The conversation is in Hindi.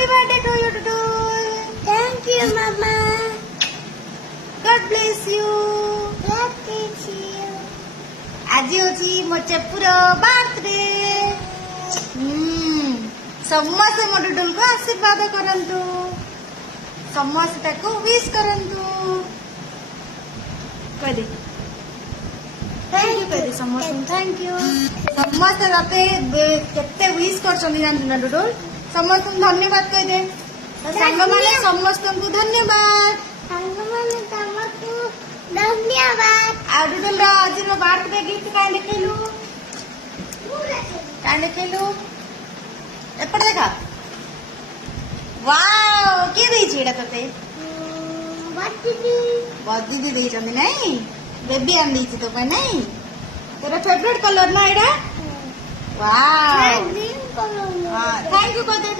Happy birthday to you, Dudul. Thank you, Mama. God bless you. God bless you. आज होची मो चेपुर बर्थडे समस्त मो डुडुल को आशीर्वाद करंतु समस्त ताको विश करंतु कह दे थैंक यू कह दे समस्त थैंक यू समस्त तते केते विश करछन जानत ना डुडुल समस्त धन्यवाद कह दे संग माने समस्त को धन्यवाद साଙ୍ଗମାନେ ତମକୁ ଧନ୍ୟବାଦ। आ डुडुल रा आज रो बर्थडे गिफ्ट का लिखेलु का लिखेलु एपट देखा वाओ के देछि एटा तते ବଟିବି बदी दी चंदी नहीं बेबी आन दी तो पे नहीं तेरा फेवरेट कलर ना एटा वाओ ଗ୍ରୀन କଲର। हां थैंक यू कह दे